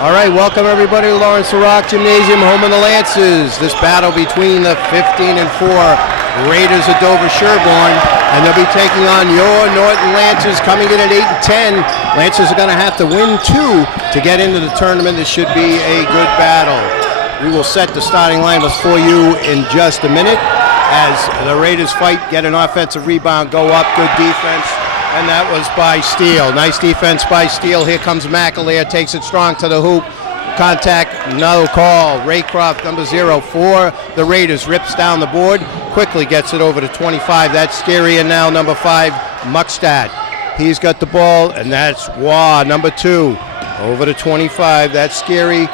All right, welcome everybody to Lawrence Rock Gymnasium, home of the Lancers. This battle between the 15 and 4 Raiders of Dover-Sherborn, and they'll be taking on your Norton Lancers, coming in at 8 and 10. Lancers are going to have to win 2 to get into the tournament. This should be a good battle. We will set the starting lineups for you in just a minute as the Raiders fight, get an offensive rebound, go up, good defense. And that was by Steele. Nice defense by Steele. Here comes McAleer, takes it strong to the hoop. Contact, no call. Raycroft, number 0 for the Raiders, rips down the board, quickly gets it over to 25. That's Scary, and now number 5, Muckstad. He's got the ball, and that's Waugh, number 2, over to 25. That's Scary.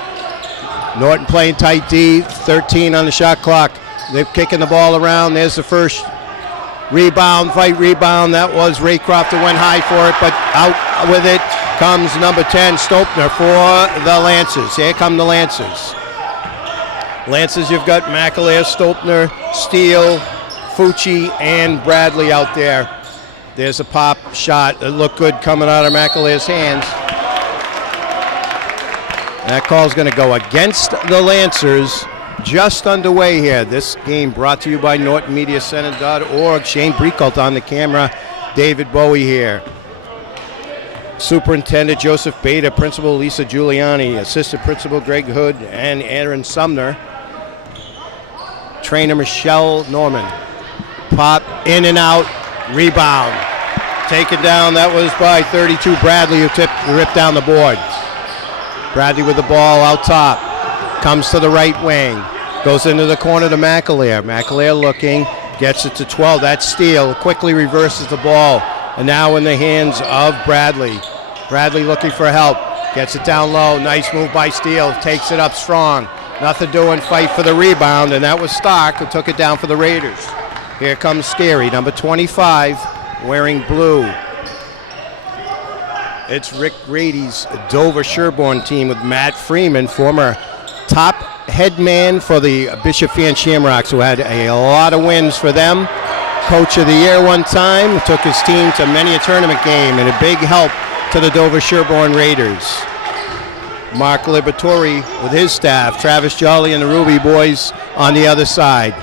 Norton playing tight D, 13 on the shot clock. They're kicking the ball around. There's the first rebound. That was Raycroft that went high for it, but out with it comes number 10, Stopner, for the Lancers. Here come the Lancers. Lancers, you've got McAleer, Stopner, Steele, Fucci, and Bradley out there. There's a pop shot that looked good coming out of McAleer's hands. That call's going to go against the Lancers. Just underway here. This game brought to you by NortonMediaCenter.org. Shane Breault on the camera. David Bowie here. Superintendent Joseph Beta, Principal Lisa Giuliani, Assistant Principal Greg Hood, and Aaron Sumner. Trainer Michelle Norman. Pop in and out. Rebound. Taken down. That was by 32 Bradley, who ripped down the board. Bradley with the ball out top. Comes to the right wing. Goes into the corner to McAleer. McAleer looking. Gets it to 12. That's Steele. Quickly reverses the ball. And now in the hands of Bradley. Bradley looking for help. Gets it down low. Nice move by Steele. Takes it up strong. Nothing doing. Fight for the rebound. And that was Stark who took it down for the Raiders. Here comes Scary, number 25, wearing blue. It's Rick Rady's Dover-Sherborn team with Matt Freeman, former top head man for the Bishop Fan Shamrocks, who had a lot of wins for them. Coach of the year one time, took his team to many a tournament game, and a big help to the Dover-Sherborn Raiders. Mark Liberatore with his staff, Travis Jolly and the Ruby boys on the other side,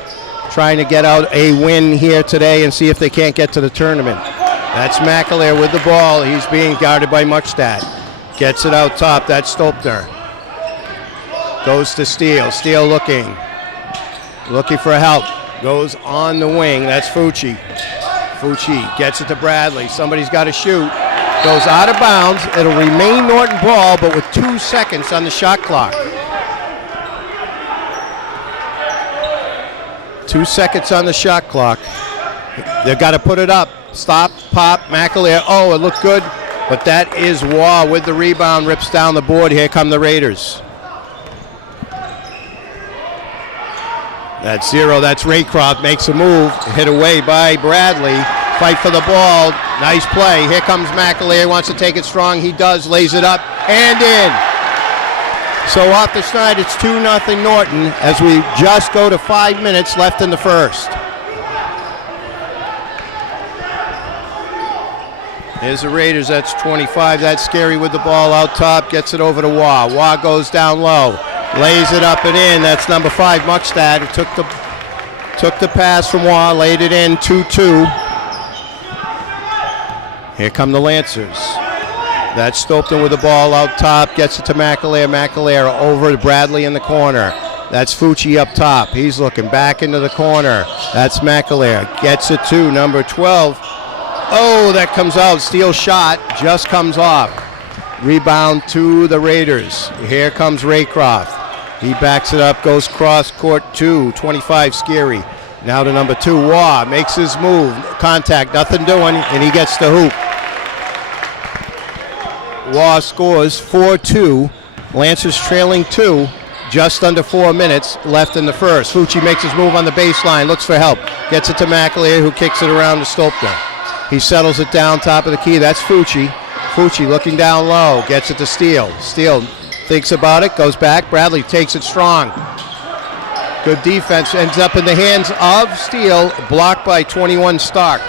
trying to get out a win here today and see if they can't get to the tournament. That's McAleer with the ball. He's being guarded by Muckstad. Gets it out top. That's Stopner. Goes to Steele. Steele looking for help. Goes on the wing. That's Fucci. Fucci gets it to Bradley. Somebody's got to shoot. Goes out of bounds. It'll remain Norton ball, but with 2 seconds on the shot clock. 2 seconds on the shot clock. They've got to put it up. Stop, pop, McAleer. Oh, it looked good, but that is Waugh with the rebound, rips down the board. Here come the Raiders. That's 0. That's Raycroft. Makes a move. Hit away by Bradley. Fight for the ball. Nice play. Here comes McAleer. Wants to take it strong. He does. Lays it up and in. So off the side, it's 2-0 Norton as we just go to 5 minutes left in the first. There's the Raiders. That's 25. That's Scary with the ball out top. Gets it over to Waugh. Waugh goes down low. Lays it up and in. That's number 5, Muckstad, who took the pass from Waugh. Laid it in. 2-2. Here come the Lancers. That's Stopton with the ball out top. Gets it to McAleer. McAleer over to Bradley in the corner. That's Fucci up top. He's looking back into the corner. That's McAleer. Gets it to number 12. Oh, that comes out. Steele shot just comes off. Rebound to the Raiders. Here comes Raycroft. He backs it up, goes cross court to 25, Scary. Now to number 2, Waugh. Makes his move. Contact, nothing doing, and he gets the hoop. Waugh scores 4-2. Lancers trailing 2. Just under 4 minutes left in the first. Fucci makes his move on the baseline, looks for help. Gets it to McAleer, who kicks it around to Stopner. He settles it down top of the key. That's Fucci. Fucci looking down low. Gets it to Steele. Steele thinks about it. Goes back. Bradley takes it strong. Good defense. Ends up in the hands of Steele. Blocked by 21 Stark.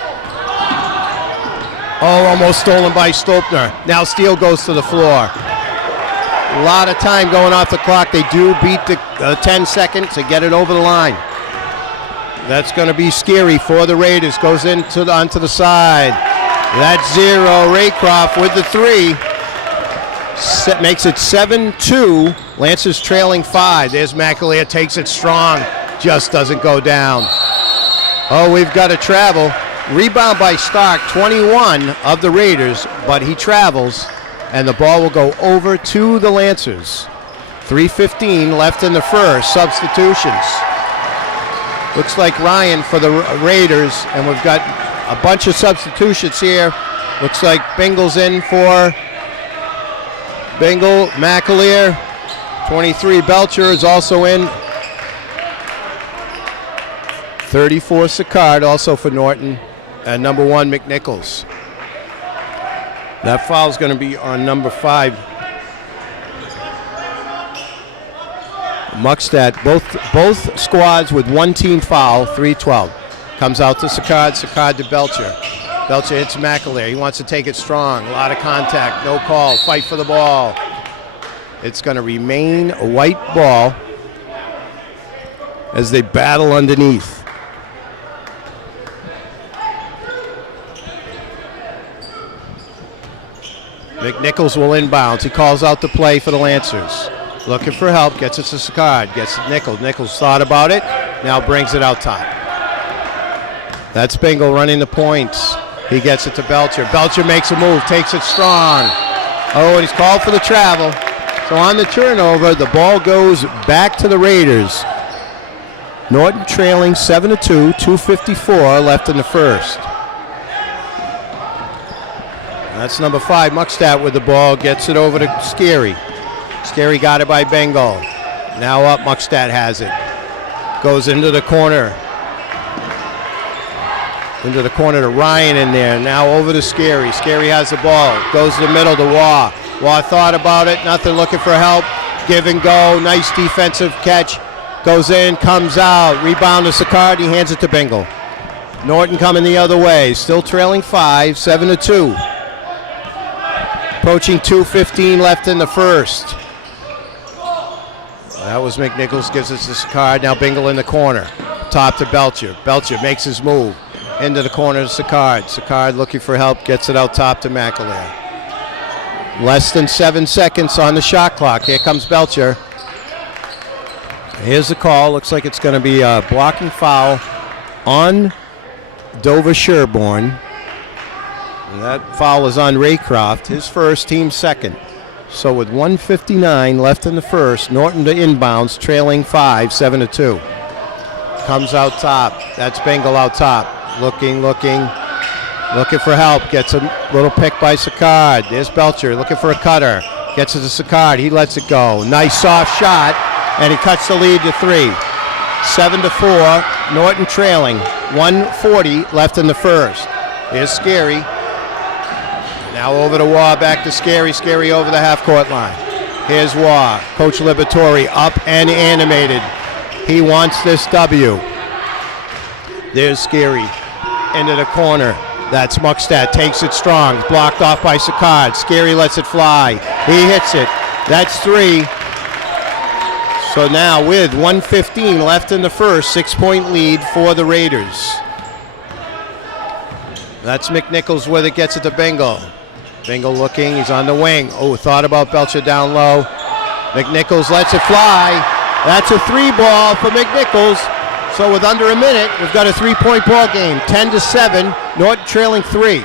Oh, almost stolen by Stopner. Now Steele goes to the floor. A lot of time going off the clock. They do beat the 10 seconds to get it over the line. That's going to be scary for the Raiders. Goes onto the side. That's 0. Raycroft with the 3. Makes it 7-2. Lancers trailing 5. There's McAleer, takes it strong. Just doesn't go down. Oh, we've got to travel. Rebound by Stark, 21 of the Raiders, but he travels, and the ball will go over to the Lancers. 3:15 left in the first. Substitutions. Looks like Ryan for the Raiders, and we've got a bunch of substitutions here. Looks like Bingle's in for Bingle. McAleer. 23 Belcher is also in. 34 Sicard also for Norton. And number 1 McNichols. That foul is going to be on number 5. Muckstadt, both squads with 1 team foul, 3-12. Comes out to Sicard to Belcher. Belcher hits McAleer. He wants to take it strong. A lot of contact, no call, fight for the ball. It's going to remain a white ball as they battle underneath. McNichols will inbounds. He calls out the play for the Lancers. Looking for help, gets it to Sicard, gets it Nichols. Nichols thought about it, now brings it out top. That's Bingle running the points. He gets it to Belcher. Belcher makes a move, takes it strong. Oh, and he's called for the travel. So on the turnover, the ball goes back to the Raiders. Norton trailing 7-2, 2:54 left in the first. That's number 5, Muckstadt with the ball, gets it over to Scary. Scary got it by Bengal. Now up, Muckstadt has it. Goes into the corner. Into the corner to Ryan in there. Now over to Scary. Scary has the ball. Goes to the middle to Waugh. Waugh thought about it. Nothing, looking for help. Give and go. Nice defensive catch. Goes in, comes out. Rebound to Sicard. He hands it to Bengal. Norton coming the other way. Still trailing 5, 7-2. Approaching 2:15 left in the first. That was McNichols, gives us this card. Now Bingle in the corner. Top to Belcher. Belcher makes his move. Into the corner to Sicard. Sicard looking for help, gets it out top to McAleer. Less than 7 seconds on the shot clock. Here comes Belcher. Here's the call. Looks like it's going to be a blocking foul on Dover-Sherborn. And that foul is on Raycroft, his first, team second. So with 1:59 left in the first, Norton to inbounds, trailing 5, 7-2. Comes out top. That's Bengal out top. Looking for help. Gets a little pick by Sicard. There's Belcher looking for a cutter. Gets it to Sicard. He lets it go. Nice soft shot, and he cuts the lead to 3. 7-4. Norton trailing. 1:40 left in the first. Here's Scary. Now over to Waugh, back to Scary. Scary over the half-court line. Here's Waugh. Coach Liberatore up and animated. He wants this W. There's Scary. Into the corner. That's Muckstadt. Takes it strong. Blocked off by Sicard. Scary lets it fly. He hits it. That's 3. So now with 1:15 left in the first, 6-point lead for the Raiders. That's McNichols with it. Gets it to Bingle. Bingle looking. He's on the wing. Oh, thought about Belcher down low. McNichols lets it fly. That's a 3 ball for McNichols. So with under a minute, we've got a 3-point ball game. 10-7. Norton trailing 3.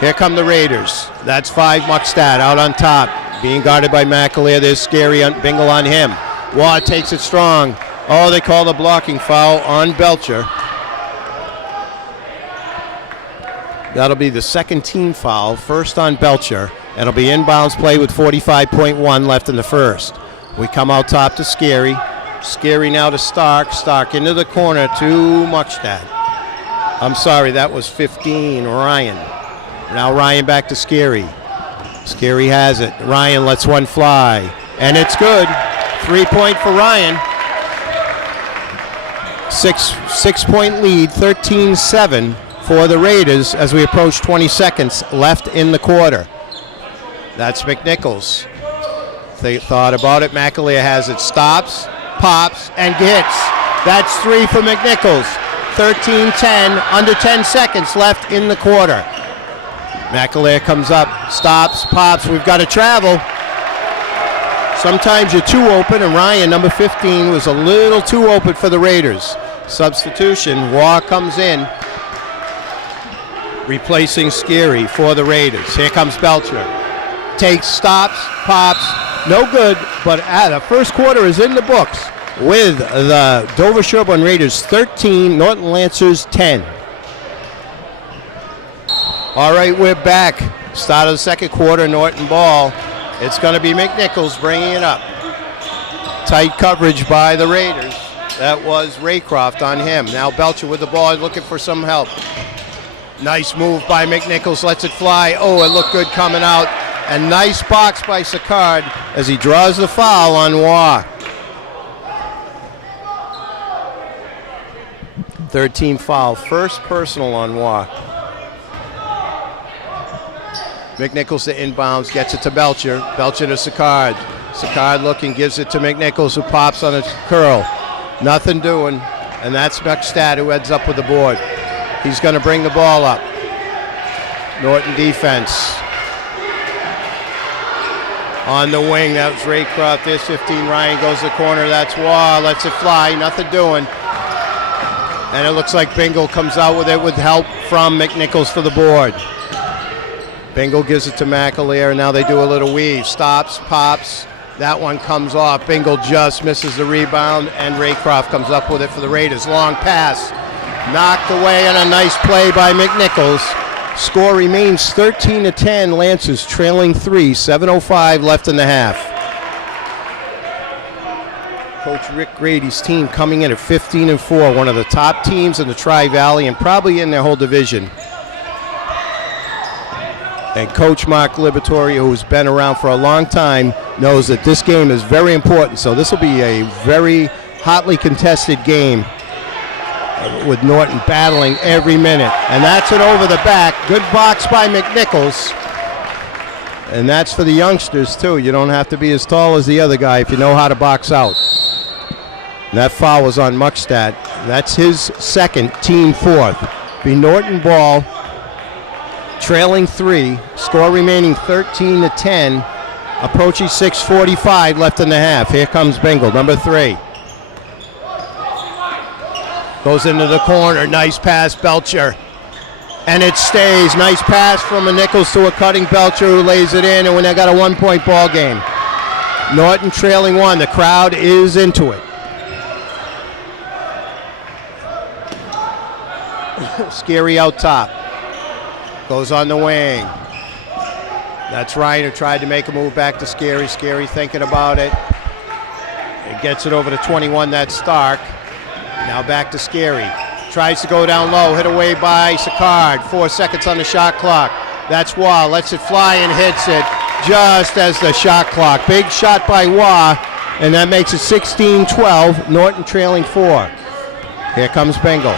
Here come the Raiders. That's 5 Muckstadt out on top. Being guarded by McAleer. There's Scary on Bingle on him. Waugh takes it strong. Oh, they call the blocking foul on Belcher. That'll be the second team foul, first on Belcher. It'll be inbounds play with 45.1 left in the first. We come out top to Scary. Scary now to Stark. Stark into the corner to Muckstadt. I'm sorry, that was 15, Ryan. Now Ryan back to Scary. Scary has it. Ryan lets one fly. And it's good. 3-point for Ryan. Six-point lead, 13-7 for the Raiders as we approach 20 seconds left in the quarter. That's McNichols. They thought about it. McAleer has it. Stops, pops, and hits. That's 3 for McNichols. 13-10, under 10 seconds left in the quarter. McAleer comes up, stops, pops. We've got to travel. Sometimes you're too open, and Ryan, number 15, was a little too open for the Raiders. Substitution, Waugh comes in, replacing Scary for the Raiders. Here comes Belcher. Takes, stops, pops, no good, but the first quarter is in the books with the Dover-Sherborn Raiders 13, Norton Lancers 10. All right, we're back. Start of the second quarter, Norton ball. It's going to be McNichols bringing it up. Tight coverage by the Raiders. That was Raycroft on him. Now Belcher with the ball, looking for some help. Nice move by McNichols, lets it fly. Oh, it looked good coming out. And nice box by Sicard as he draws the foul on Waugh. 13 foul, first personal on Waugh. McNichols to inbounds, gets it to Belcher. Belcher to Sicard. Sicard looking, gives it to McNichols, who pops on a curl. Nothing doing, and that's Muckstad who heads up with the board. He's going to bring the ball up. Norton defense. On the wing, that was Raycroft. There's 15, Ryan goes to the corner. That's Waugh, lets it fly, nothing doing. And it looks like Bingle comes out with it with help from McNichols for the board. Bingle gives it to McAleer, and now they do a little weave. Stops, pops. That one comes off. Bingle just misses the rebound, and Raycroft comes up with it for the Raiders. Long pass. Knocked away on a nice play by McNichols. Score remains 13-10. Lancers trailing 3. 7:05 left in the half. Coach Rick Grady's team coming in at 15-4. One of the top teams in the Tri-Valley and probably in their whole division. And Coach Mark Liberatore, who's been around for a long time, knows that this game is very important. So this will be a very hotly contested game with Norton battling every minute. And that's it over the back. Good box by McNichols. And that's for the youngsters, too. You don't have to be as tall as the other guy if you know how to box out. And that foul was on Muckstad. That's his second, team fourth. Be Norton ball. Trailing 3, score remaining 13-10, approaching 6:45 left in the half. Here comes Bingle, number 3. Goes into the corner, nice pass, Belcher. And it stays, nice pass from McNichols to a cutting Belcher who lays it in, and when they got a 1-point ball game. Norton trailing 1, the crowd is into it. Scary out top. Goes on the wing. That's Ryan who tried to make a move back to Scary. Scary thinking about it. It gets it over to 21. That's Stark. Now back to Scary. Tries to go down low. Hit away by Sicard. 4 seconds on the shot clock. That's Waugh. Lets it fly and hits it just as the shot clock. Big shot by Waugh. And that makes it 16-12. Norton trailing 4. Here comes Bingle.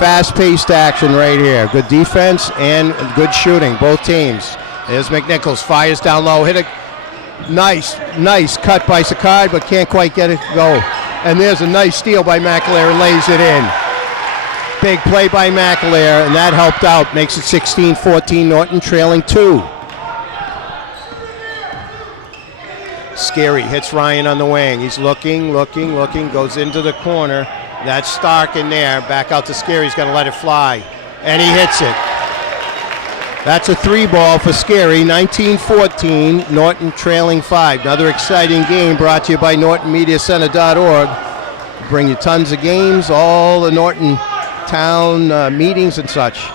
Fast-paced action right here. Good defense and good shooting, both teams. There's McNichols, fires down low, hit a nice cut by Sicard, but can't quite get it to go. And there's a nice steal by McAleer and lays it in. Big play by McAleer, and that helped out. Makes it 16-14, Norton trailing 2. Scary hits Ryan on the wing. He's looking, goes into the corner. That's Stark in there. Back out to Scary. He's going to let it fly. And he hits it. That's a 3-ball for Scary. 19-14. Norton trailing 5. Another exciting game brought to you by NortonMediaCenter.org. Bring you tons of games, all the Norton town meetings and such.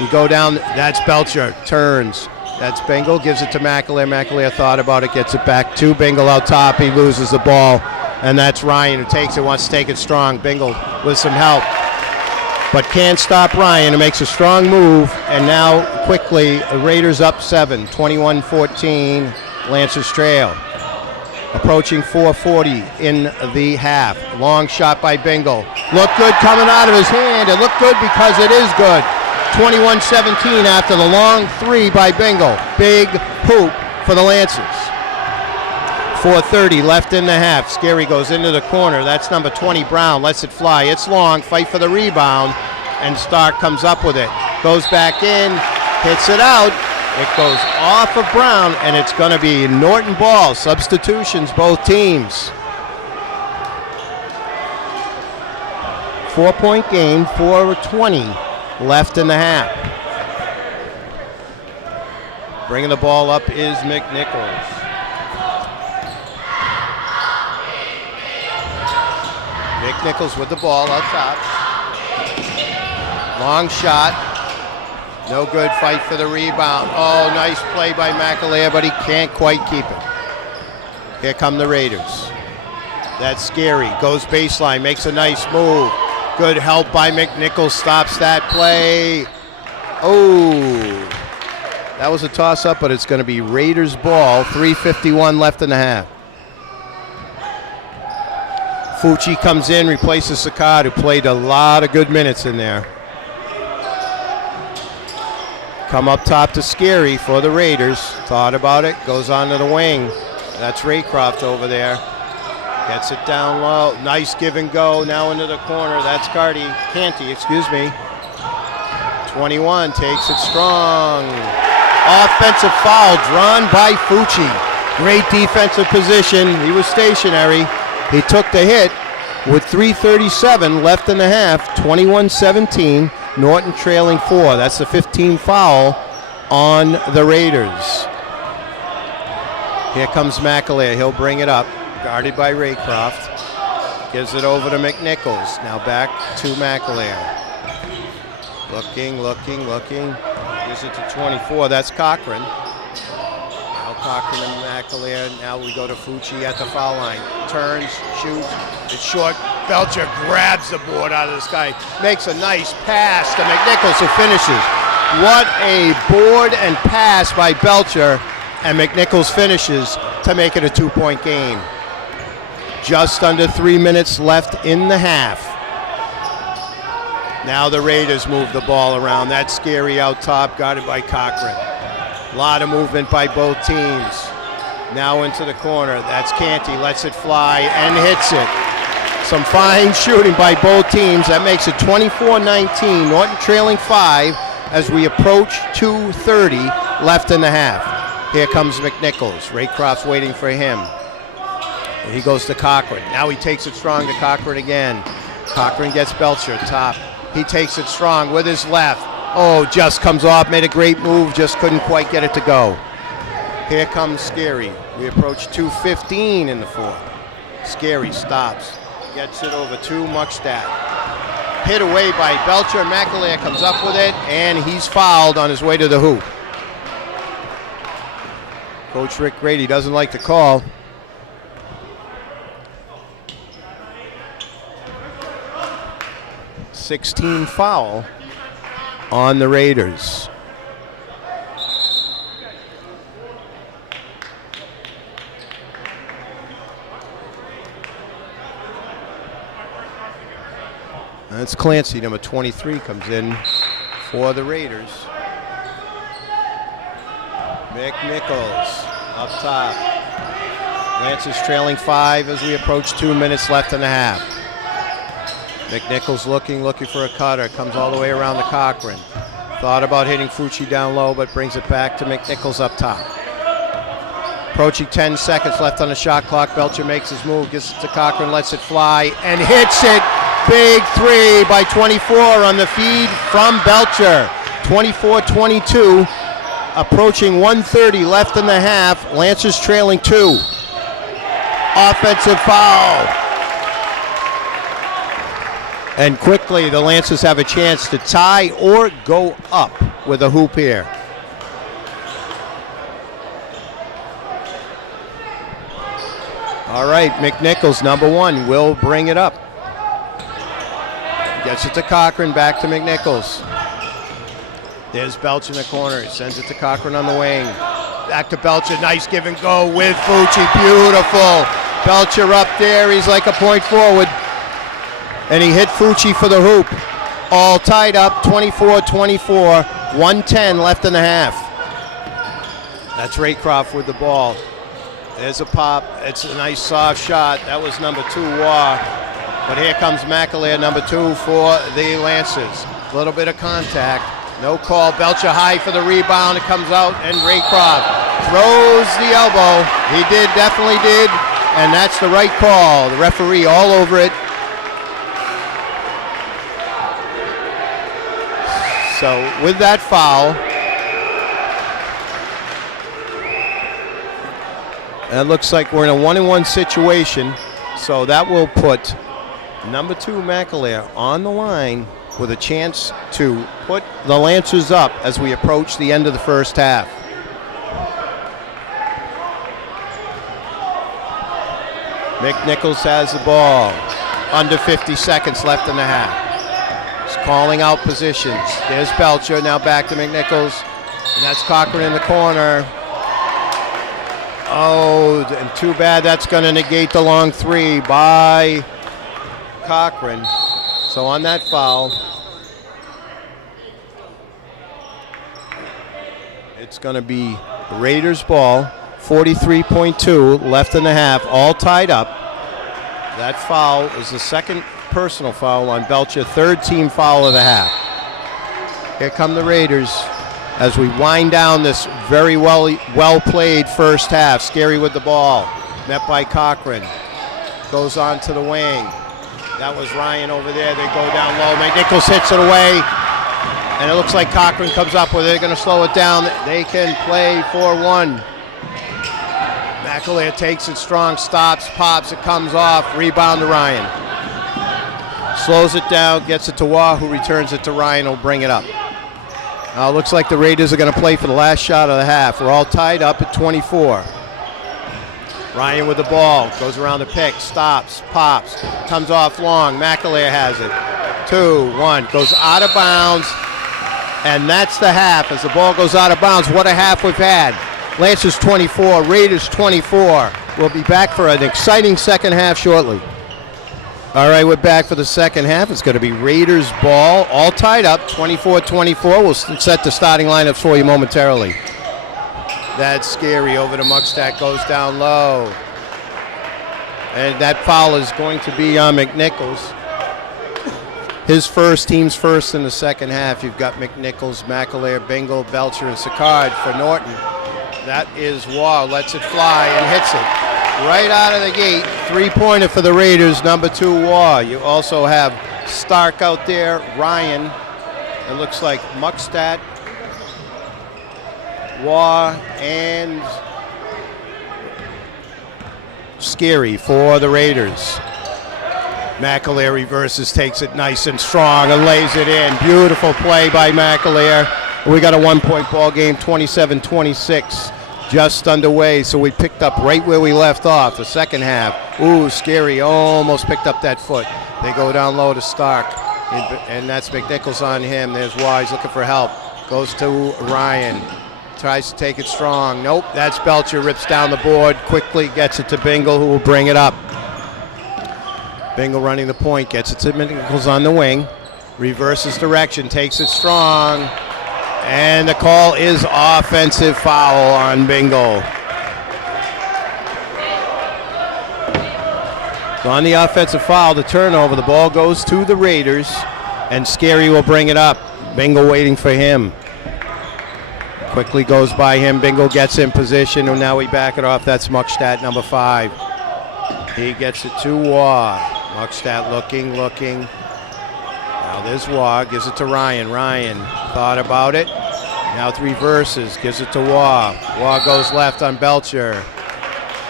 You go down. That's Belcher. Turns. That's Bingle. Gives it to McAleer. McAleer thought about it. Gets it back to Bingle out top. He loses the ball. And that's Ryan who takes it, wants to take it strong. Bingle with some help. But can't stop Ryan, who makes a strong move. And now, quickly, the Raiders up 7, 21-14, Lancers trail. Approaching 4:40 in the half. Long shot by Bingle. Looked good coming out of his hand. It looked good because it is good. 21-17 after the long 3 by Bingle. Big hoop for the Lancers. 4:30 left in the half. Scary goes into the corner. That's number 20, Brown. Lets it fly. It's long. Fight for the rebound. And Stark comes up with it. Goes back in. Hits it out. It goes off of Brown. And it's going to be Norton ball. Substitutions, both teams. 4-point game. 4:20 left in the half. Bringing the ball up is McNichols. McNichols with the ball up top. Long shot. No good. Fight for the rebound. Oh, nice play by McAleer, but he can't quite keep it. Here come the Raiders. That's Scary. Goes baseline. Makes a nice move. Good help by McNichols. Stops that play. Oh. That was a toss-up, but it's going to be Raiders ball. 3:51 left in the half. Fucci comes in, replaces Sakad, who played a lot of good minutes in there. Come up top to Scary for the Raiders. Thought about it, goes on to the wing. That's Raycroft over there. Gets it down low. Nice give and go. Now into the corner. That's Canty, excuse me. 21 takes it strong. Offensive foul drawn by Fucci. Great defensive position. He was stationary. He took the hit with 3:37 left in the half. 21-17. Norton trailing 4. That's the 15th foul on the Raiders. Here comes McAleer. He'll bring it up. Guarded by Raycroft. Gives it over to McNichols. Now back to McAleer. Looking. Gives it to 24. That's Cochran. Now Cochran and McAleer. Now we go to Fucci at the foul line. Turns, shoots. It's short. Belcher grabs the board out of the sky. Makes a nice pass to McNichols, who finishes. What a board and pass by Belcher. And McNichols finishes to make it a 2-point game. Just under 3 minutes left in the half. Now the Raiders move the ball around. That's Scary out top, guarded by Cochran. A lot of movement by both teams. Now into the corner. That's Canty. Lets it fly and hits it. Some fine shooting by both teams. That makes it 24-19. Norton trailing 5 as we approach 2:30 left in the half. Here comes McNichols. Raycroft's waiting for him. He goes to Cochran. Now he takes it strong to Cochran again. Cochran gets Belcher top. He takes it strong with his left. Oh, just comes off. Made a great move. Just couldn't quite get it to go. Here comes Scary. We approach 2:15 in the fourth. Scary stops. Gets it over to Muckstadt. Hit away by Belcher. McAleer comes up with it, and he's fouled on his way to the hoop. Coach Rick Grady doesn't like the call. .16 foul on the Raiders. That's Clancy, number 23, comes in for the Raiders. McNichols up top. Lance is trailing 5 as we approach 2 minutes left in the half. McNichols looking for a cutter. Comes all the way around to Cochran. Thought about hitting Fucci down low, but brings it back to McNichols up top. Approaching 10 seconds left on the shot clock. Belcher makes his move, gets it to Cochran, lets it fly, and hits it. Big 3 by 24 on the feed from Belcher. 24-22. Approaching 1:30 left in the half. Lancers trailing 2. Offensive foul. And quickly, the Lancers have a chance to tie or go up with a hoop here. All right, McNichols, number 1, will bring it up. Gets it to Cochran, back to McNichols. There's Belcher in the corner. He sends it to Cochran on the wing. Back to Belcher. Nice give and go with Fucci. Beautiful. Belcher up there. He's like a point forward. And he hit Fucci for the hoop. All tied up, 24-24. 1:10 left in the half. That's Raycroft with the ball. There's a pop. It's a nice soft shot. That was number 2, Waugh. But here comes McAleer, number 2 for the Lancers. A little bit of contact. No call. Belcher high for the rebound. It comes out, and Raycroft throws the elbow. He definitely did. And that's the right call. The referee all over it. So with that foul, it looks like we're in a 1-on-1 situation. So that will put number 2 McAleer on the line with a chance to put the Lancers up as we approach the end of the first half. McNichols has the ball. Under 50 seconds left in the half. He's calling out positions. There's Belcher, now back to McNichols. And that's Cochran in the corner. Oh, and too bad that's going to negate the long 3 by Cochran. So on that foul, it's going to be Raiders ball. 43.2 left in the half, all tied up. That foul is the second personal foul on Belcher, third team foul of the half. Here come the Raiders as we wind down this very well played first half. Scary with the ball, met by Cochran. Goes on to the wing. That was Ryan over there. They go down low. McNichols hits it away. And it looks like Cochran comes up with it. They're going to slow it down. They can play 4-1. McAleer takes it strong, stops, pops, it comes off. Rebound to Ryan. Slows it down, gets it to Waugh, who returns it to Ryan, will bring it up. Now it looks like the Raiders are going to play for the last shot of the half. We're all tied up at 24. Ryan with the ball, goes around the pick, stops, pops, comes off long. McAleer has it. 2-1, goes out of bounds. And that's the half as the ball goes out of bounds. What a half we've had. Lancers 24, Raiders 24. We'll be back for an exciting second half shortly. All right, we're back for the second half. It's going to be Raiders ball, all tied up, 24-24. We'll set the starting lineups for you momentarily. That's Scary over to Muckstadt, goes down low. And that foul is going to be on McNichols. His team's first in the second half. You've got McNichols, McAleer, Bingle, Belcher, and Sicard for Norton. That is Waugh, lets it fly and hits it right out of the gate. 3-pointer for the Raiders, number 2 Waugh. You also have Stark out there, Ryan. It looks like Muckstadt, Waugh, and Scary for the Raiders. McAleer reverses, takes it nice and strong and lays it in. Beautiful play by McAleer. We got a 1-point ball game, 27-26, just underway. So we picked up right where we left off, the second half. Ooh, Scary almost picked up that foot. They go down low to Stark, and that's McNichols on him. There's Waugh, he's looking for help. Goes to Ryan, tries to take it strong. Nope, that's Belcher, rips down the board, quickly gets it to Bingle, who will bring it up. Bingle running the point, gets it to McNichols on the wing. Reverses direction, takes it strong. And the call is offensive foul on Bingle. So on the offensive foul, the turnover, the ball goes to the Raiders, and Scary will bring it up. Bingle waiting for him. Quickly goes by him. Bingle gets in position, and now we back it off. That's Muckstadt, number 5. He gets it to Waugh. Muckstadt looking. Now there's Waugh, gives it to Ryan. Ryan thought about it. Now 3 reverses, gives it to Waugh. Waugh goes left on Belcher.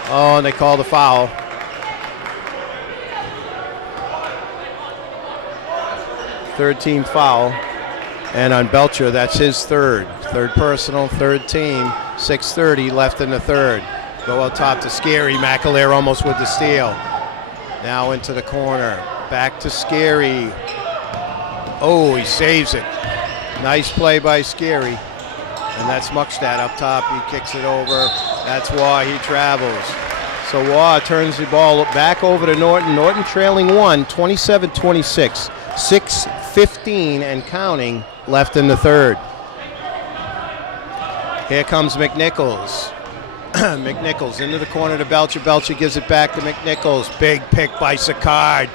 Oh, and they call the foul. Third team foul. And on Belcher, that's his third. Third personal, third team. 6:30 left in the third. Go out top to Scary. McAleer almost with the steal. Now into the corner. Back to Scary. Oh, he saves it. Nice play by Scary. And that's Muckstadt up top. He kicks it over. That's Waugh. He travels. So Waugh turns the ball back over to Norton. Norton trailing 1, 27-26. 6:15 and counting left in the third. Here comes McNichols. McNichols into the corner to Belcher. Belcher gives it back to McNichols. Big pick by Sicard.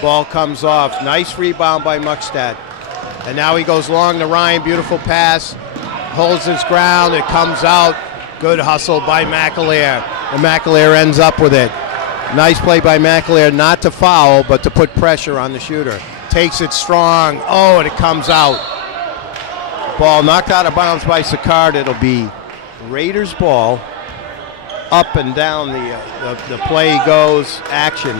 Ball comes off. Nice rebound by Muckstadt. And now he goes long to Ryan. Beautiful pass. Holds his ground. It comes out. Good hustle by McAleer. And McAleer ends up with it. Nice play by McAleer, not to foul, but to put pressure on the shooter. Takes it strong. Oh, and it comes out. Ball knocked out of bounds by Sicard. It'll be Raiders ball. Up and down the play goes. Action.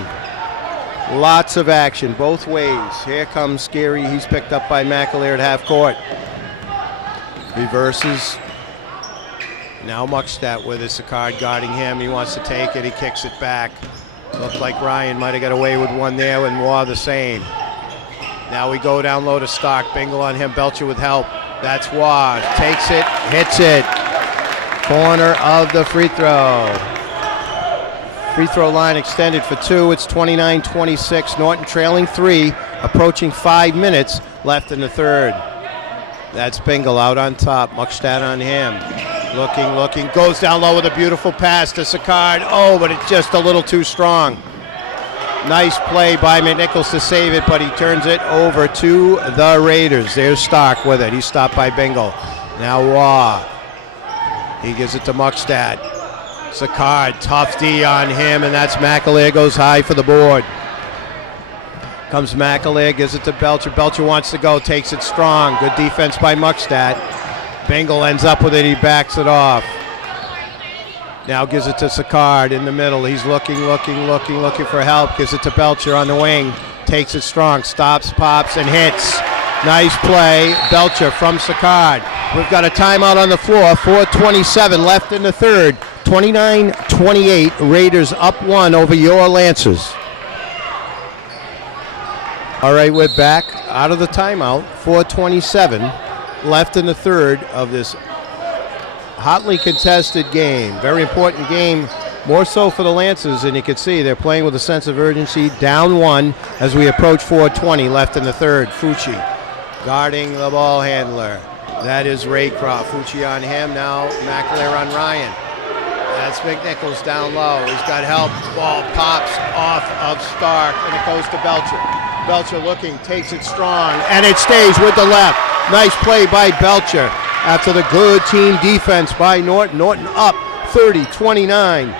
Lots of action both ways. Here comes Scary. He's picked up by McAleer at half court. Reverses. Now Muckstadt with it. Sicard guarding him. He wants to take it. He kicks it back. Looked like Ryan might have got away with one there, and Moore the same. Now we go down low to Stark. Bingle on him. Belcher with help. That's Waugh. Takes it. Hits it. Corner of the free throw. Free throw line extended for two. It's 29-26. Norton trailing 3. Approaching 5 minutes left in the third. That's Bingle out on top. Muckstadt on him. Looking. Goes down low with a beautiful pass to Sicard. Oh, but it's just a little too strong. Nice play by McNichols to save it, but he turns it over to the Raiders. There's Stark with it. He's stopped by Bingle. Now Waugh. He gives it to Muckstadt. Sicard, tough D on him, and that's McAleer. Goes high for the board. Comes McAleer, gives it to Belcher. Belcher wants to go, takes it strong. Good defense by Muckstadt. Bingle ends up with it. He backs it off. Now gives it to Sicard in the middle. He's looking for help. Gives it to Belcher on the wing. Takes it strong. Stops, pops, and hits. Nice play. Belcher from Sicard. We've got a timeout on the floor. 4:27 left in the third. 29-28. Raiders up 1 over your Lancers. All right, we're back out of the timeout. 4:27 left in the third of this hotly contested game. Very important game, more so for the Lancers, and you can see they're playing with a sense of urgency. Down 1 as we approach 4:20 left in the third. Fucci guarding the ball handler. That is Raycroft. Fucci on him. Now McAleer on Ryan. That's McNichols down low. He's got help. Ball pops off of Stark, and it goes to Belcher. Belcher looking, takes it strong, and it stays with the left. Nice play by Belcher after the good team defense by Norton. Norton up 30-29.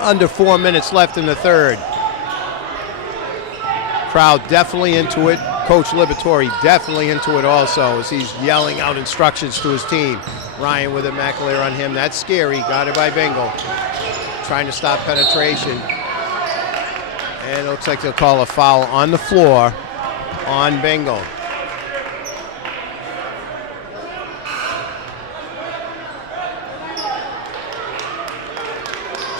Under 4 minutes left in the third. Crowd definitely into it. Coach Liberatore definitely into it also as he's yelling out instructions to his team. Ryan with it, McAleer on him. That's Scary. Got it by Bingle. Trying to stop penetration. And it looks like they'll call a foul on the floor on Bingle.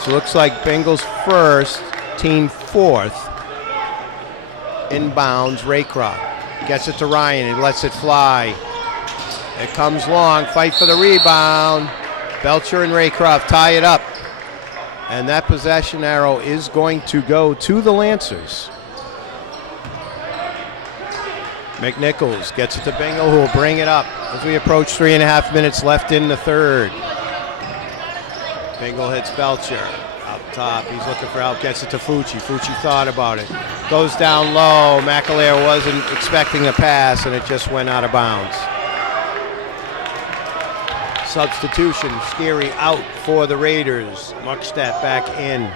So it looks like Bingle's first, team fourth. Inbounds, Raycroft. Gets it to Ryan. He lets it fly. It comes long. Fight for the rebound. Belcher and Raycroft tie it up. And that possession arrow is going to go to the Lancers. McNichols gets it to Bingle, who will bring it up as we approach 3.5 minutes left in the third. Bingle hits Belcher. Up top, he's looking for help, gets it to Fucci. Fucci thought about it. Goes down low. McAleer wasn't expecting a pass, and it just went out of bounds. Substitution, Scary out for the Raiders. Muckstadt back in.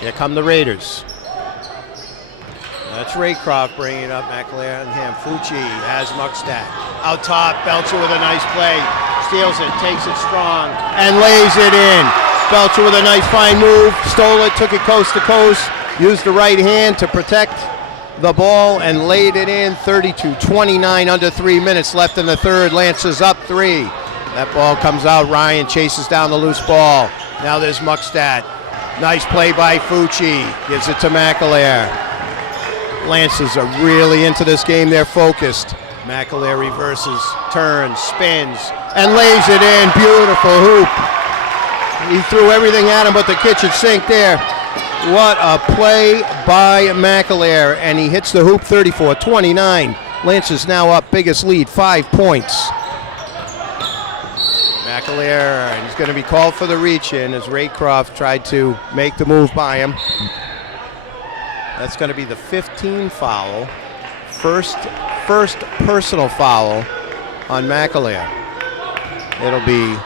Here come the Raiders. That's Raycroft bringing it up. McAleer on him. Fucci has Muckstadt. Out top, Belcher with a nice play. Steals it, takes it strong, and lays it in. Belcher with a nice fine move. Stole it, took it coast to coast. Used the right hand to protect the ball and laid it in. 32-29, under 3 minutes left in the third. Lancers up 3. That ball comes out. Ryan chases down the loose ball. Now there's Muckstadt. Nice play by Fucci. Gives it to McAleer. Lancers are really into this game. They're focused. McAleer reverses, turns, spins, and lays it in. Beautiful hoop. He threw everything at him but the kitchen sink there. What a play by McAleer, and he hits the hoop. 34-29. Lancers now up, biggest lead, 5 points. McAleer, and he's going to be called for the reach-in as Raycroft tried to make the move by him. That's going to be the 15th foul. First personal foul on McAleer. It'll be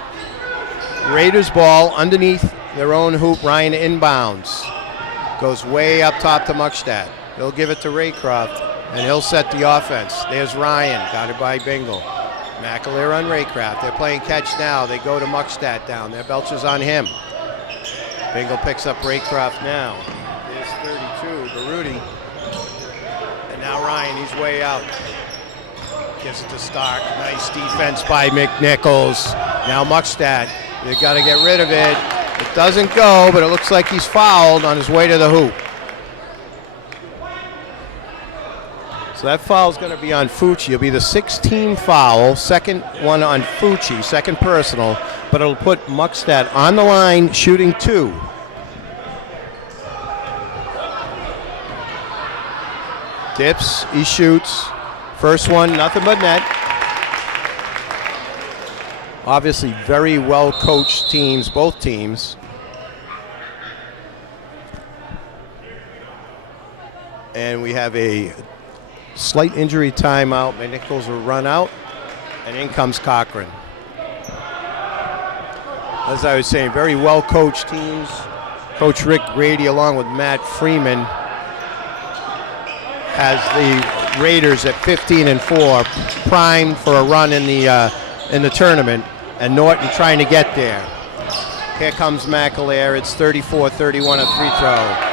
Raiders ball underneath their own hoop. Ryan inbounds. Goes way up top to Muckstadt. He'll give it to Raycroft, and he'll set the offense. There's Ryan, got it by Bingle. McAleer on Raycroft. They're playing catch now. They go to Muckstadt down there. Belcher's on him. Bingle picks up Raycroft now. There's 32, Baruti. And now Ryan, he's way out. Gives it to Stark. Nice defense by McNichols. Now Muckstadt. They got to get rid of it. It doesn't go, but it looks like he's fouled on his way to the hoop. So that foul is going to be on Fucci. It'll be the 16th foul, second one on Fucci, second personal, but it'll put Muckstadt on the line shooting 2. Dips, he shoots. First one, nothing but net. Obviously very well coached teams, both teams. And we have a slight injury timeout. McNichols will run out, and in comes Cochran. As I was saying, very well coached teams. Coach Rick Grady along with Matt Freeman has the Raiders at 15-4, primed for a run in the tournament, and Norton trying to get there. Here comes McAleer. It's 34-31, a free throw.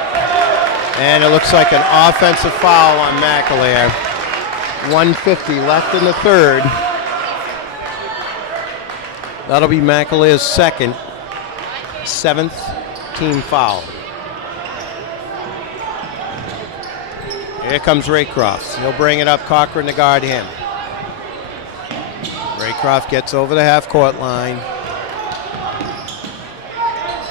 And it looks like an offensive foul on McAleer. 1:50 left in the third. That'll be McAleer's second, 7th team foul. Here comes Raycroft. He'll bring it up. Cochran to guard him. Raycroft gets over the half-court line.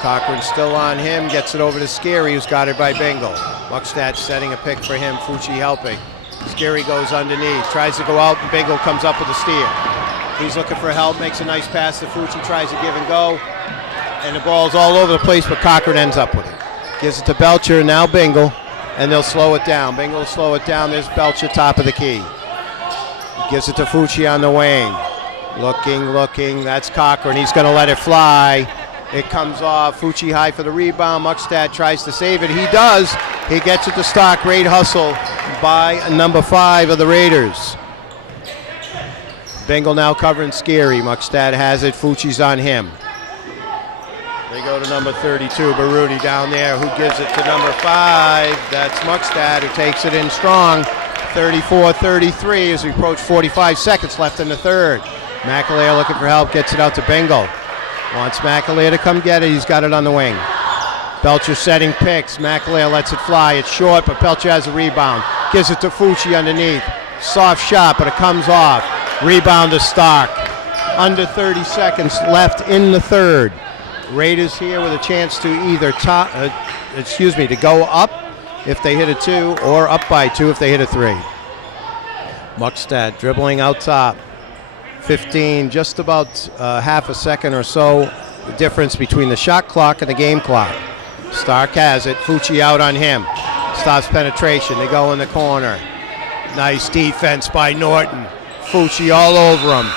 Cochran still on him. Gets it over to Scary, who's got it by Bingle. Muckstadt setting a pick for him. Fucci helping. Scary goes underneath. Tries to go out, and Bingle comes up with a steal. He's looking for help. Makes a nice pass to Fucci. Tries to give and go. And the ball's all over the place, but Cochran ends up with it. Gives it to Belcher. Now Bingle. And they'll slow it down. Bingle will slow it down. There's Belcher, top of the key. Gives it to Fucci on the wing. Looking. That's Cochran. He's going to let it fly. It comes off. Fucci high for the rebound. Muckstadt tries to save it. He does. He gets it to Stock. Great hustle by number 5 of the Raiders. Bingle now covering Scary. Muckstadt has it. Fucci's on him. They go to number 32, Baruti down there, who gives it to number 5. That's Muckstadt, who takes it in strong. 34-33 as we approach 45 seconds left in the third. McAleer looking for help, gets it out to Bingle. Wants McAleer to come get it. He's got it on the wing. Belcher setting picks. McAleer lets it fly. It's short, but Belcher has a rebound. Gives it to Fucci underneath. Soft shot, but it comes off. Rebound to Stark. Under 30 seconds left in the third. Raiders here with a chance to either to go up if they hit a 2 or up by 2 if they hit a 3. Muckstadt dribbling out top. 15, just about half a second or so, the difference between the shot clock and the game clock. Stark has it. Fucci out on him. Stops penetration. They go in the corner. Nice defense by Norton. Fucci all over him.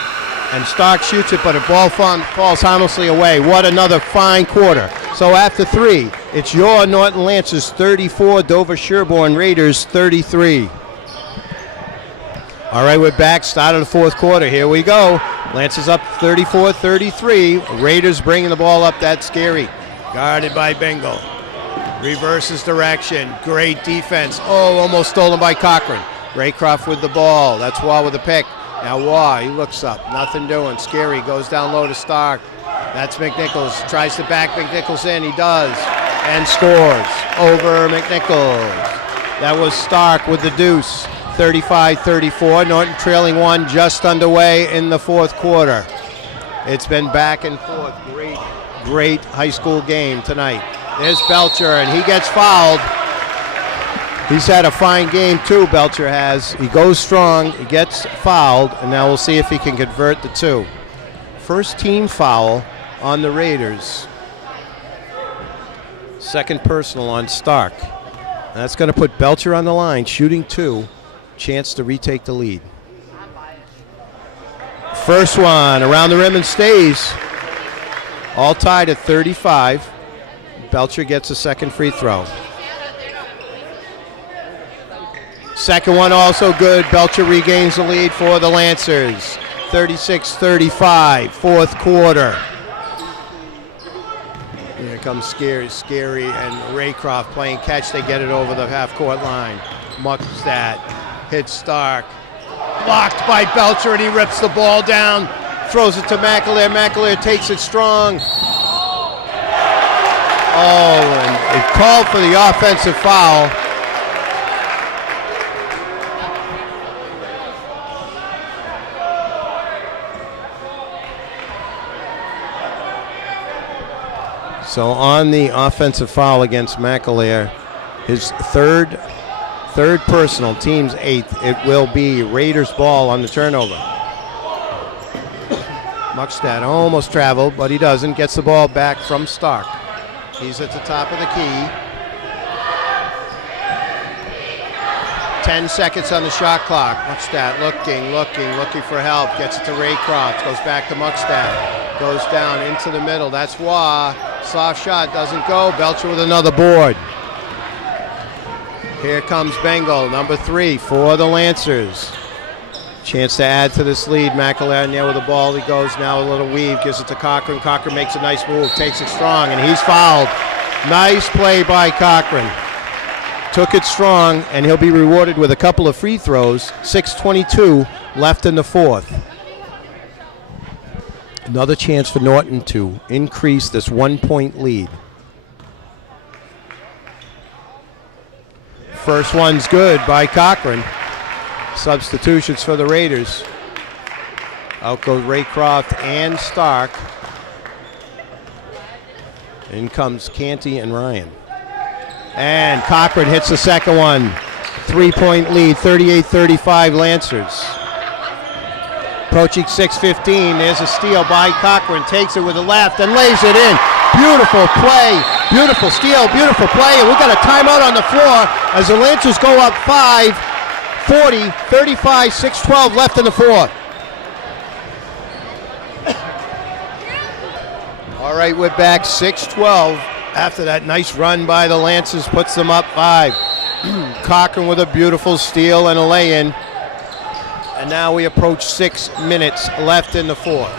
And Stark shoots it, but the ball falls harmlessly away. What another fine quarter. So after 3, it's your Norton Lancers 34, Dover-Sherborn Raiders 33. All right, we're back. Start of the fourth quarter. Here we go. Lancers up 34-33. Raiders bringing the ball up. That's Scary. Guarded by Bingle. Reverses direction. Great defense. Oh, almost stolen by Cochran. Raycroft with the ball. That's Waugh with the pick. Now Waugh, he looks up. Nothing doing. Scary goes down low to Stark. That's McNichols. Tries to back McNichols in. He does. And scores over McNichols. That was Stark with the deuce. 35-34. Norton trailing 1, just underway in the fourth quarter. It's been back and forth. Great high school game tonight. There's Belcher, and he gets fouled. He's had a fine game too, Belcher has. He goes strong, he gets fouled, and now we'll see if he can convert the 2. First team foul on the Raiders. Second personal on Stark. That's going to put Belcher on the line, shooting 2. Chance to retake the lead. First one around the rim and stays. All tied at 35. Belcher gets a second free throw. Second one also good. Belcher regains the lead for the Lancers. 36-35, fourth quarter. Here comes Scary and Raycroft playing catch. They get it over the half-court line. Muckstadt hits Stark. Blocked by Belcher, and he rips the ball down. Throws it to McAleer. McAleer takes it strong. Oh, and it called for the offensive foul. So on the offensive foul against McAleer, his third personal, team's 8th, it will be Raiders ball on the turnover. Muckstadt almost traveled, but he doesn't. Gets the ball back from Stark. He's at the top of the key. 10 seconds on the shot clock. Muckstadt looking for help. Gets it to Raycroft. Goes back to Muckstadt. Goes down into the middle. That's Waugh. Soft shot doesn't go. Belcher with another board. Here comes Bengal, number 3 for the Lancers. Chance to add to this lead. McAleer in there with the ball. He goes now a little weave. Gives it to Cochran. Cochran makes a nice move. Takes it strong, and he's fouled. Nice play by Cochran. Took it strong, and he'll be rewarded with a couple of free throws. 6:22 left in the fourth. Another chance for Norton to increase this 1-point lead. First one's good by Cochran. Substitutions for the Raiders. Out goes Raycroft and Stark. In comes Canty and Ryan. And Cochran hits the second one. 3-point lead, 38-35 Lancers. Approaching 6:15, there's a steal by Cochran. Takes it with the left and lays it in. Beautiful play, beautiful steal, beautiful play. And we've got a timeout on the floor as the Lancers go up 5, 40, 35, 6:12 left in the fourth. All right, we're back 6:12 after that nice run by the Lancers puts them up 5. Cochran with a beautiful steal and a lay-in. And now we approach 6 minutes left in the fourth.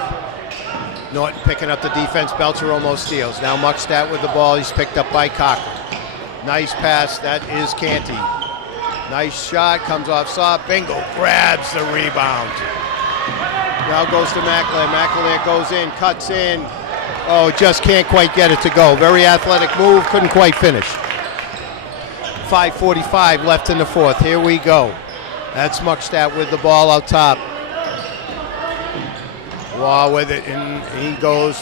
Norton picking up the defense. Belcher almost steals. Now Muckstadt with the ball. He's picked up by Cochran. Nice pass. That is Canty. Nice shot. Comes off soft. Bingo grabs the rebound. Now goes to McAleer. McAleer goes in. Cuts in. Oh, just can't quite get it to go. Very athletic move. Couldn't quite finish. 5:45 left in the fourth. Here we go. That's Muckstadt with the ball out top. Waugh with it, and he goes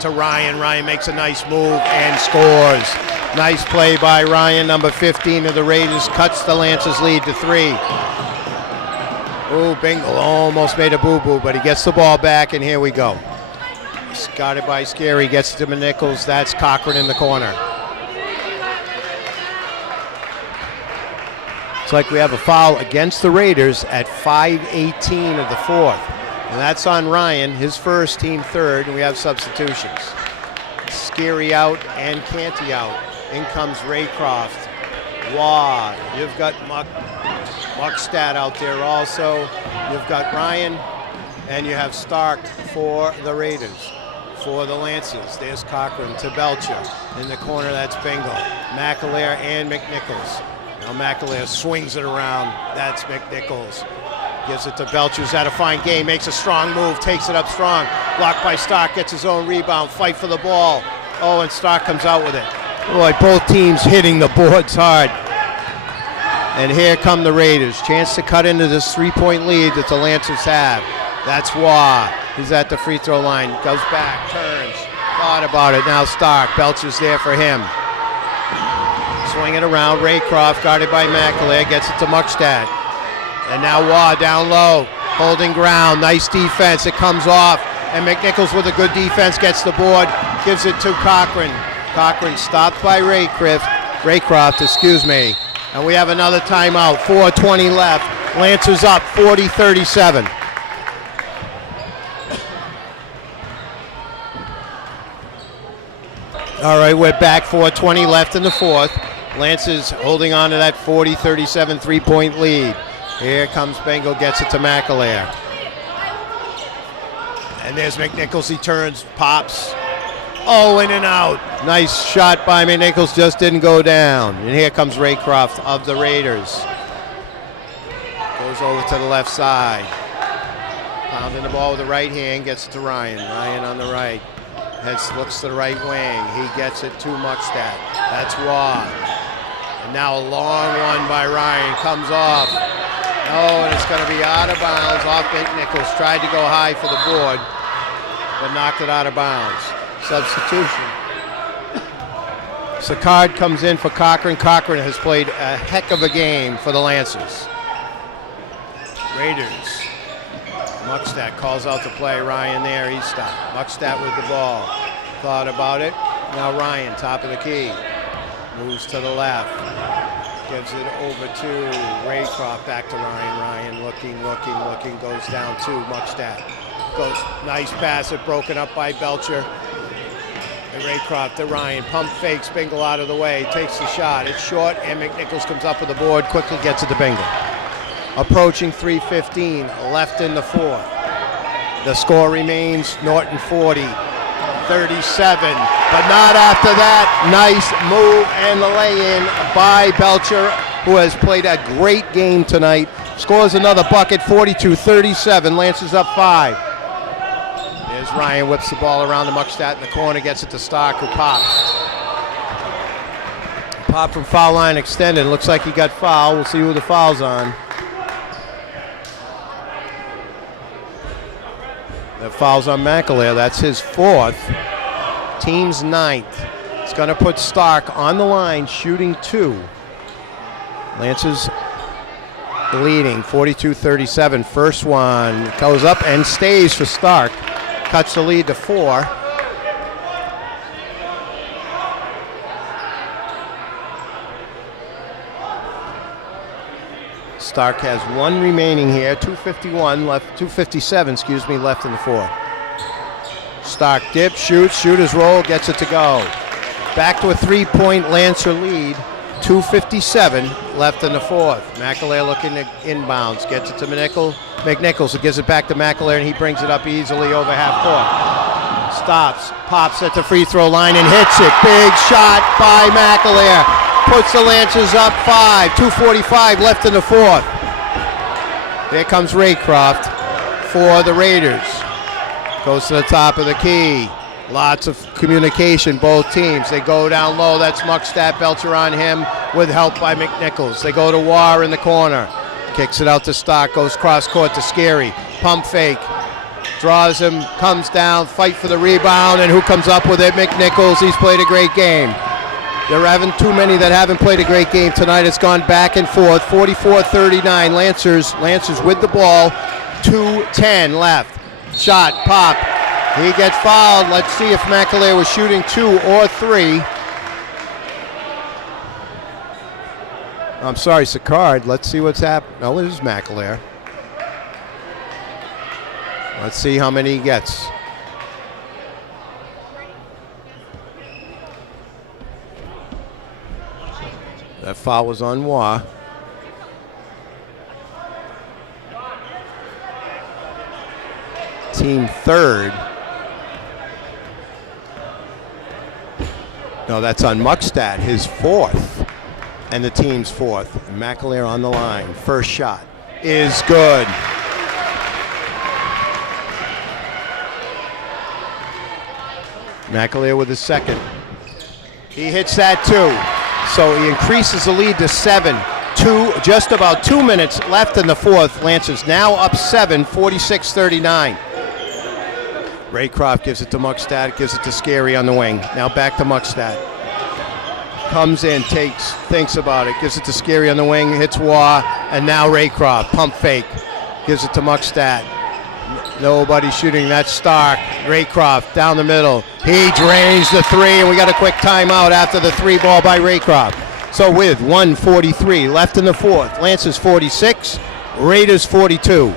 to Ryan. Ryan makes a nice move and scores. Nice play by Ryan, number 15 of the Raiders. Cuts the Lancers lead to 3. Oh, Bingle almost made a boo-boo, but he gets the ball back, and here we go. Got it by Scary, gets it to Nichols. That's Cochran in the corner. It's like we have a foul against the Raiders at 5:18 of the fourth. And that's on Ryan, his first, team third, and we have substitutions. Scary out and Canty out. In comes Raycroft. Waugh. You've got Muckstadt out there also. You've got Ryan, and you have Stark for the Raiders. For the Lancers, there's Cochran to Belcher. In the corner, that's Bingo. McAleer and McNichols. Now McAleer swings it around. That's McNichols. Gives it to Belcher, who's had a fine game. Makes a strong move. Takes it up strong. Blocked by Stark. Gets his own rebound. Fight for the ball. Oh, and Stark comes out with it. Boy, both teams hitting the boards hard. And here come the Raiders. Chance to cut into this 3-point lead that the Lancers have. That's Waugh. He's at the free throw line. Goes back. Turns. Thought about it. Now Stark. Belcher's there for him. Swing it around. Raycroft guarded by McAleer. Gets it to Muckstadt. And now Waugh down low. Holding ground. Nice defense. It comes off. and McNichols with a good defense gets the board, gives it to Cochran. Cochran stopped by Raycroft, and we have another timeout. 4:20 left. Lancers up 40-37. All right, we're back. 4:20 left in the fourth. Lancers holding on to that 40-37 three-point lead. Here comes Bengal, gets it to McAleer. And there's McNichols, he turns, pops. Oh, in and out. Nice shot by McNichols, just didn't go down. And here comes Raycroft of the Raiders. Goes over to the left side. Pounding the ball with the right hand, gets it to Ryan. Ryan on the right. Looks to the right wing. He gets it to Muckstadt. That's Waugh. And now a long one by Ryan. Comes off. Oh, and it's going to be out of bounds off McNichols. Tried to go high for the board, but knocked it out of bounds. Substitution. Sicard comes in for Cochran. Cochran has played a heck of a game for the Lancers. Raiders. Muckstadt calls out to play. Ryan there, he's stopped. Muckstadt with the ball. Thought about it. Now Ryan, top of the key. Moves to the left. Gives it over to Raycroft. Back to Ryan. Ryan looking. Goes down to Muckstadt. Goes, nice pass. It broken up by Belcher. And Raycroft to Ryan. Pump fakes Bingle out of the way. Takes the shot. It's short, and McNichols comes up with the board. Quickly gets it to Bingle. Approaching 3:15 left in the fourth. The score remains Norton 40, 37, but not after that. Nice move and the lay-in by Belcher, who has played a great game tonight. Scores another bucket, 42-37. Lancers up 5. There's Ryan, whips the ball around the Muckstadt in the corner, gets it to Stark, who pops. Pop from foul line extended. Looks like he got fouled. We'll see who the foul's on. The foul's on McAleer. That's his fourth. Team's ninth. It's going to put Stark on the line, shooting 2. Lancers leading 42-37. First one goes up and stays for Stark. Cuts the lead to 4. Stark has 1 remaining here. 2:51 left. 2:57, left in the fourth. Stark dips, shoots, shooter's roll, gets it to go. Back to a 3-point Lancer lead. 2:57 left in the fourth. McAleer looking to inbounds, gets it to McNichols, who gives it back to McAleer, and he brings it up easily over half court. Stops, pops at the free throw line and hits it. Big shot by McAleer. Puts the Lancers up 5. 2:45 left in the fourth. There comes Raycroft for the Raiders. Goes to the top of the key. Lots of communication, both teams. They go down low. That's Muckstadt. Belcher on him with help by McNichols. They go to Waugh in the corner. Kicks it out to Stark. Goes cross court to Scary. Pump fake. Draws him. Comes down. Fight for the rebound. And who comes up with it? McNichols. He's played a great game. There haven't too many that haven't played a great game tonight. It's gone back and forth. 44-39. Lancers with the ball. 2:10 left. Shot. Pop. He gets fouled. Let's see if McAleer was shooting 2 or 3. I'm sorry, Sicard. Let's see what's happening. No, it is McAleer. Let's see how many he gets. That foul was on Waugh. Team third. No, that's on Muckstadt, his fourth, and the team's fourth. McAleer on the line. First shot is good. McAleer with his second. He hits that too. So he increases the lead to 7. Just about 2 minutes left in the fourth. Lancers now up 7, 46-39. Raycroft gives it to Muckstadt, gives it to Scary on the wing. Now back to Muckstadt. Comes in, thinks about it, gives it to Scary on the wing, hits Waugh, and now Raycroft, pump fake, gives it to Muckstadt. Nobody shooting. That's Stark. Raycroft down the middle. He drains the three, and we got a quick timeout after the three ball by Raycroft. So with 1:43 left in the fourth, Lancers 46, Raiders 42.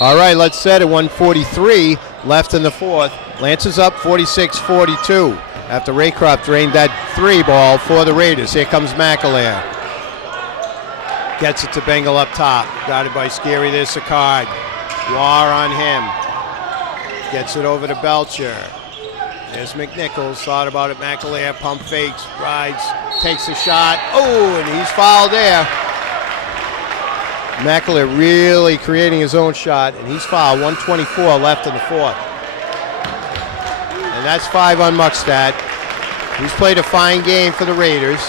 All right, let's set it. 1:43 left in the fourth. Lancers up 46-42 after Raycroft drained that three ball for the Raiders. Here comes McAleer. Gets it to Bengal up top. Got it by Scary. There's Sicard. War on him. Gets it over to Belcher. There's McNichols. Thought about it. McAleer pump fakes. Rides. Takes a shot. Oh, and he's fouled there. McAleer really creating his own shot, and he's fouled. 1:24 left in the fourth. And that's 5 on Muckstad. He's played a fine game for the Raiders.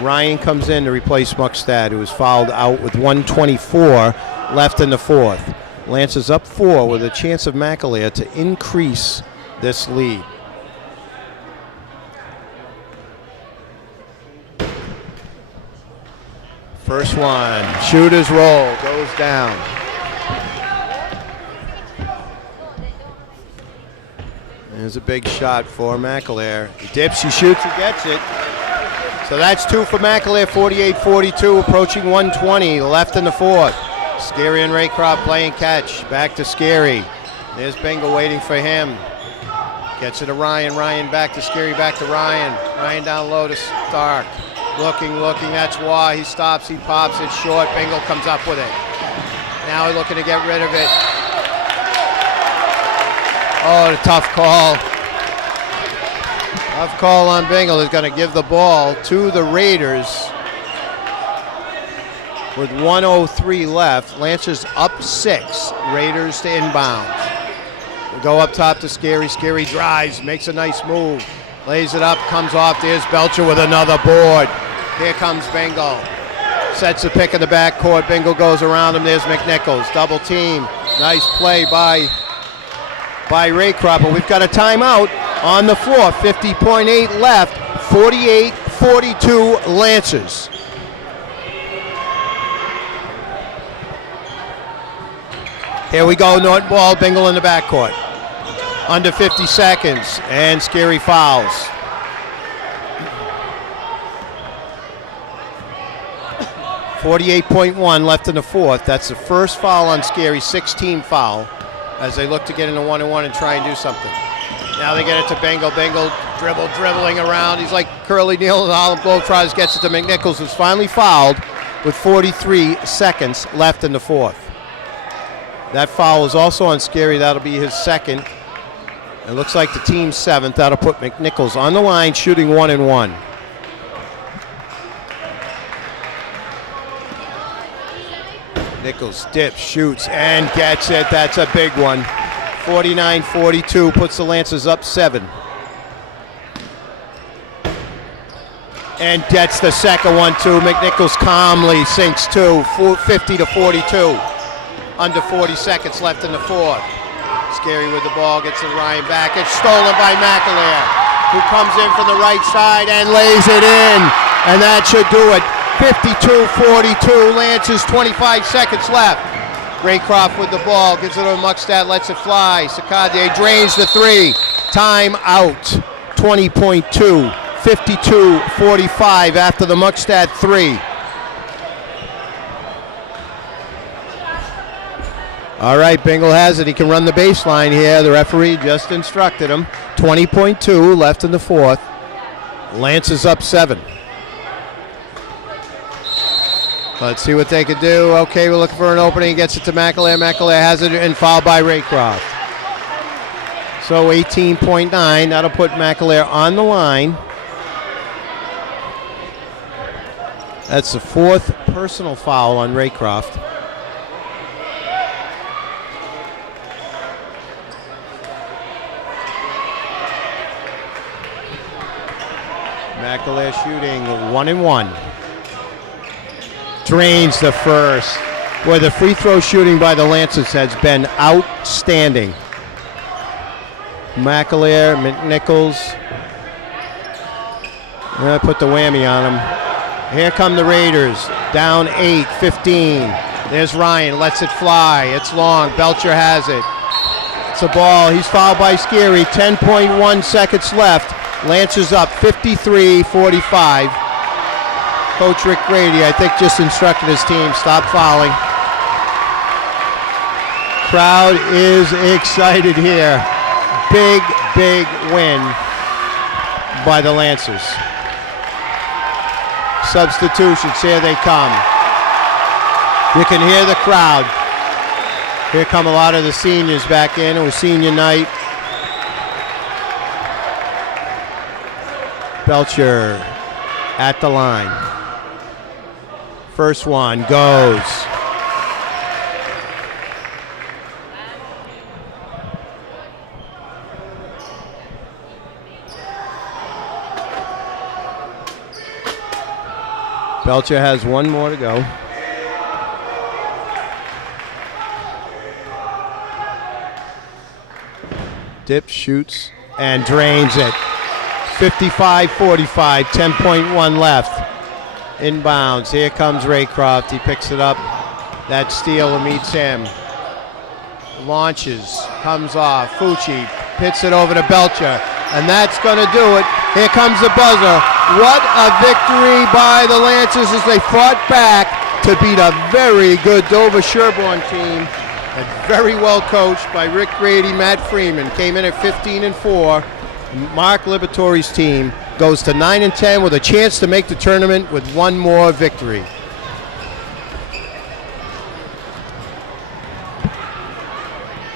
Ryan comes in to replace Muckstad, who was fouled out with 1:24 left in the fourth. Lancers up 4 with a chance of McAleer to increase this lead. First one, shooter's roll, goes down. There's a big shot for McAleer. He dips, he shoots, he gets it. So that's 2 for McAleer, 48-42, approaching 1:20 left in the fourth. Scary and Raycroft playing catch. Back to Scary. There's Bengal waiting for him. Gets it to Ryan. Ryan back to Scary, back to Ryan. Ryan down low to Stark. Looking. That's why he stops. He pops it short. Bengal comes up with it. Now he's looking to get rid of it. Oh, the tough call. Tough call on Bengal. Is going to give the ball to the Raiders. With 1:03 left, Lancers up 6, Raiders to inbound. We go up top to Scary. Scary drives, makes a nice move, lays it up, comes off. There's Belcher with another board. Here comes Bengal. Sets the pick in the backcourt. Bengal goes around him. There's McNichols. Double team. Nice play by Raycroft. But we've got a timeout on the floor. 50.8 left. 48-42 Lancers. Here we go, Norton ball, Bengal in the backcourt. Under 50 seconds, and Scary fouls. .1 left in the fourth. That's the first foul on Scary, 6-team foul, as they look to get into 1-1 and try and do something. Now they get it to Bengal. Bengal dribbling around. He's like Curly Neal and the Harlem Globetrotters. Gets it to McNichols, who's finally fouled with 43 seconds left in the fourth. That foul is also on Scary. That'll be his second. It looks like the team's 7th. That'll put McNichols on the line, shooting 1-1. Nichols dips, shoots, and gets it. That's a big one. 49-42 puts the Lancers up 7. And gets the second one, too. McNichols calmly sinks 2, 50-42. Under 40 seconds left in the fourth. Scary with the ball, gets it Ryan back. It's stolen by McAleer, who comes in from the right side and lays it in. And that should do it. 52-42, Lancers, 25 seconds left. Raycroft with the ball, gives it to Muckstad, lets it fly. Sakade drains the three. Time out. 20.2, 52-45 after the Muckstad three. All right, Bengal has it. He can run the baseline here. The referee just instructed him. 20.2 left in the fourth. Lance is up 7. Let's see what they could do. Okay, we're looking for an opening. Gets it to McAleer. McAleer has it and fouled by Raycroft. So 18.9. That'll put McAleer on the line. That's the 4th personal foul on Raycroft. McAleer shooting 1-1. Drains the first. Boy, the free throw shooting by the Lancers has been outstanding. McAleer, McNichols. Put the whammy on him. Here come the Raiders. Down 8, 15. There's Ryan, lets it fly. It's long. Belcher has it. It's a ball. He's fouled by Scarry. 10.1 seconds left. Lancers up 53-45. Coach Rick Grady, I think, just instructed his team, stop fouling. Crowd is excited here. Big, big win by the Lancers. Substitutions, here they come. You can hear the crowd. Here come a lot of the seniors back in. It was senior night. Belcher at the line. First one goes. Belcher has one more to go. Dips, shoots, and drains it. 55-45, 10.1 left. Inbounds, here comes Raycroft. He picks it up. That steal meets him. Launches, comes off. Fucci hits it over to Belcher, and that's going to do it. Here comes the buzzer. What a victory by the Lancers as they fought back to beat a very good Dover-Sherborn team, and very well coached by Rick Grady. Matt Freeman came in at 15-4. Mark Liberatore's team goes to 9-10 with a chance to make the tournament with one more victory.